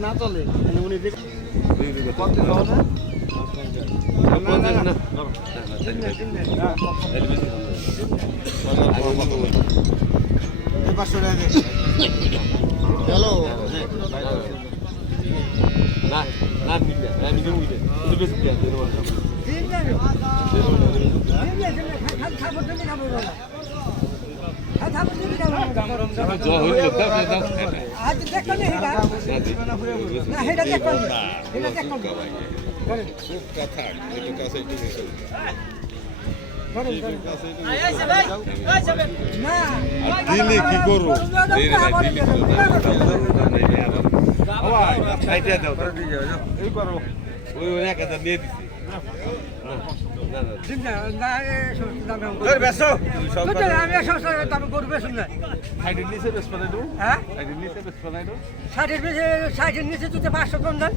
না চলে উনি হ্যালো না না মিলে আমি দেবো এটা এটা বেশি দেয়া দেবো দিন যাবে দিন যাবে খালি খাবো তুমি খাবো বলো খালি খাবো তুমি খাবো জ হইল দাও দাও আজ দেখো না এটা না এটা দেখো না এটা দেখো না না দিলে কি করো ওই ওই এক হাজার দিয়ে দিছি হ্যাঁ? ষাটের নিচে ষাটের নিচে তুই পাঁচশো কম দেন।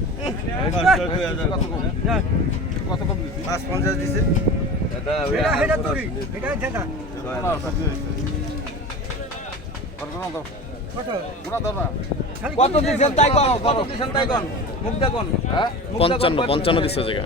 কত কম? দিছি? পাঁচ পঞ্চাশ পঞ্চান্ন পঞ্চান্ন দিচ্ছে জায়গা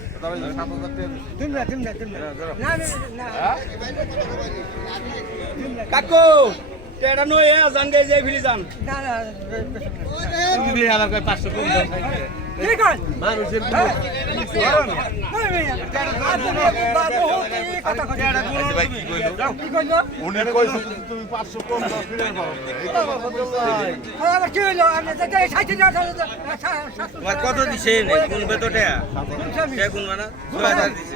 কাকু! এটা নয় এ জান গে যে ফিরি যান। না না যদি আলাদা করে 500 কম দাও ঠিক আছে মানুষের কি কইলো? উনি কইছে যে তুমি পাঁচশো কম দাও, ফিরে পারো না। এই তো কথা বলছে। তোমার কত দিছে? কোন বেতটা কোন মানে? হাজার দিছে।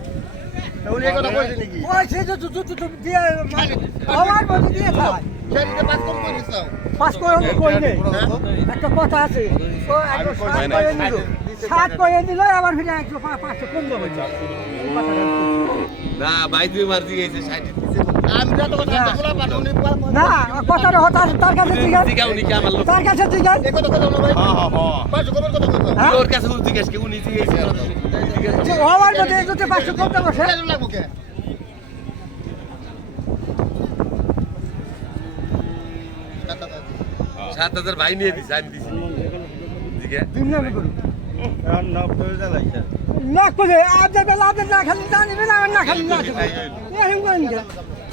উনি এই কথা কইছে নাকি? কইছে যে তুই তুই তুই দিয়ে আমার মধ্যে দিয়ে খায়। করে আমি কই নেই। একটা কথা আছে। ও একশো সাত করে নিল। সাত করে দিল আবার ফিরে একশো পা- পাঁচশো কম দেবো না ভাই তুই মারতি গেছে 60 দিছে। না। কথাটা হতা আছে তার কাছে ঠিক আছে। দিগা উনি কি আমার লোক? তার কাছে আছে। হ্যাঁ, হ্যাঁ, হ্যাঁ। ওর কাছে উনি জিজ্ঞেস কে উনি জিজ্ঞেস হওয়ার মধ্যে যদি পাঁচশো কম দেবো সাত হাজার ভাই নিয়ে দিছে আমি দিছি না। করি নব্বই হাজার লাগছে। না খালি না না খালি না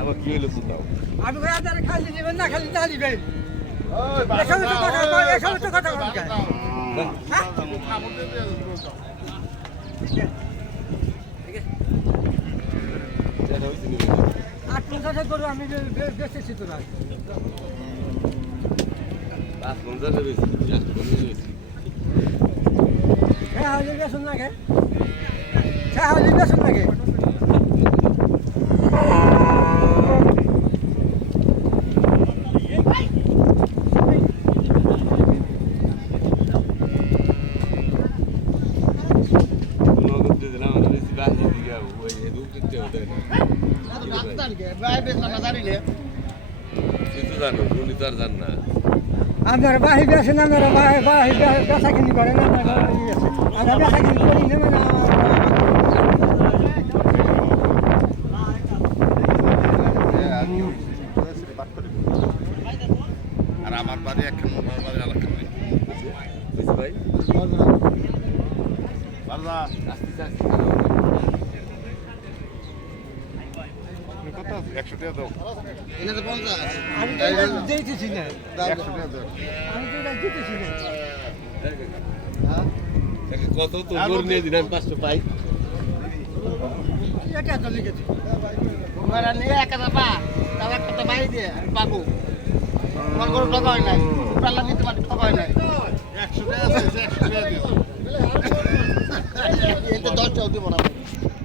আমার কি হইল তুমি আমি রাজারে খালি নেবেন না খালি দালি ভাই এখানে তো কথা এখানে তো কথা বলতে হ্যাঁ। আট পঞ্চাশের গরু আমি বেঁচেছি তো না পাঁচ পঞ্চাশে বেশি আট পঞ্চাশে বেশি হ্যাঁ হাজার বেসন লাগে হ্যাঁ হাজার বেসন লাগে আপনারা বাহি বেসেন আপনারা বাহি বেচা কিনি করেন। আমরা বেচা কিনি করি না মানে আর আমার বাড়ি একখান ওনার বাড়ি বুঝছি ভাই? বাবা আস্তে আস্তে কত আছে একশো টাকা দাও। না। একশো টাকা না। কত তো জোর নিয়ে দিলাম পাঁচশো পাই। এটা তো লিখেছি। তোমরা নিয়ে একা যাবা তাও একটা বাইরে দিয়ে পাবো। তোমার কোনো টাকা হয় নাই। পাল্লা নিতে পারি টাকা হয় নাই। একশো টাকা আছে একশো টাকা দিও দশটাও দিব না।